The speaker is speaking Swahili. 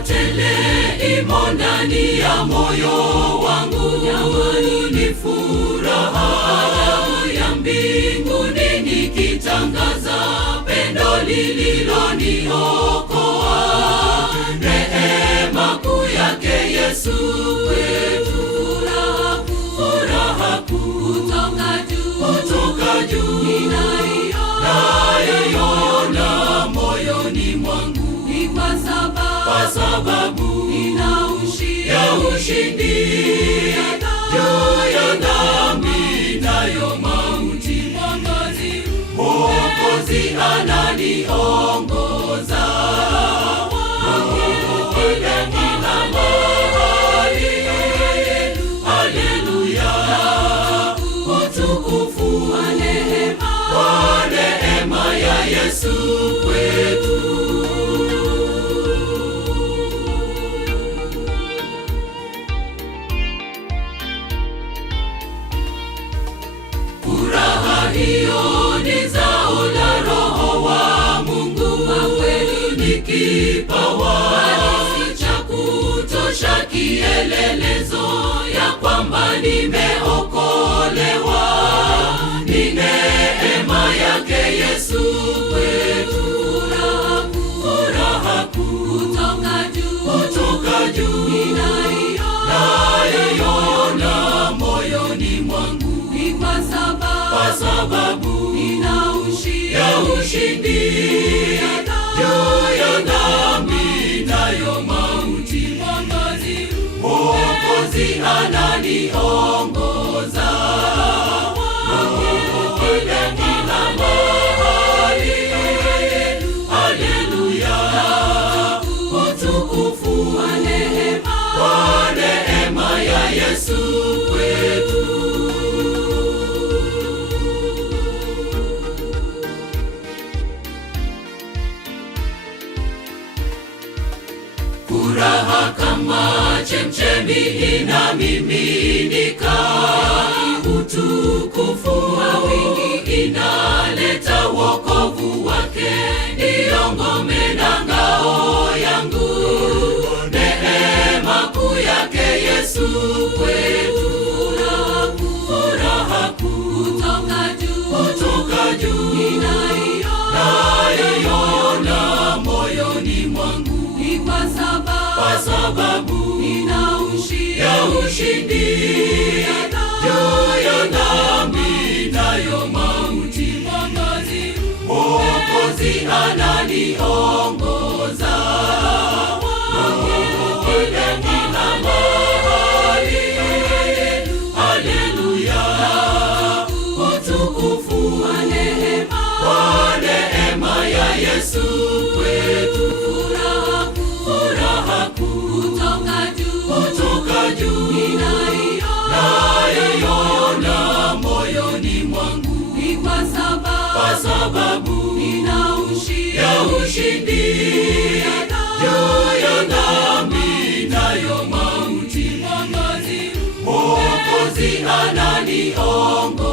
tele imo ndani ya moyo wangu. Jamani, ni furaha ya mbinguni nikitangaza pendo lililoniokoa. Rehema kuu yake Yesu kwetu, furaha kuu kutoka juu naiona moyoni mwangu, ni kwa sababu ya ushindi juu ya dhambi nayo mauti. Mwokozi ananiongoza kila mahali. Haleluya, utukufu kwa neema ya Yesu kwetu. Furaha hiyo ni zao la Roho wa Mungu, kweli ni kipawa cha kutosha, kielelezo ya kwamba nimeokolewa. Ni neema yake Yesu kwetu, furaha kuu kutoka juu naiona moyoni mwangu, kwa sababu ya ushindi juu ya dhambi nayo mauti. Mwokozi ananiongoza kila mahali. Haleluya, utukufu kwa neema ya Yesu kwetu. Furaha kama chemchemi inamiminika, utukufu wa wingi inaleta wokovu wake. Ndiyo ngome na ngao yangu, neema kuu yake Yesu kwetu. Furaha kuu kutoka juu naiona moyoni mwangu, kwa sababu ya ushindi juu ya dhambi nayo mauti. Mwokozi ananiongoza kila mahali. Haleluya, utukufu kwa neema ya Yesu kwetu. Furaha kuu kutoka juu naiona moyoni mwangu, kwa sababu ya ushindi juu ya dhambi nayo mauti. Mwokozi ananiongoza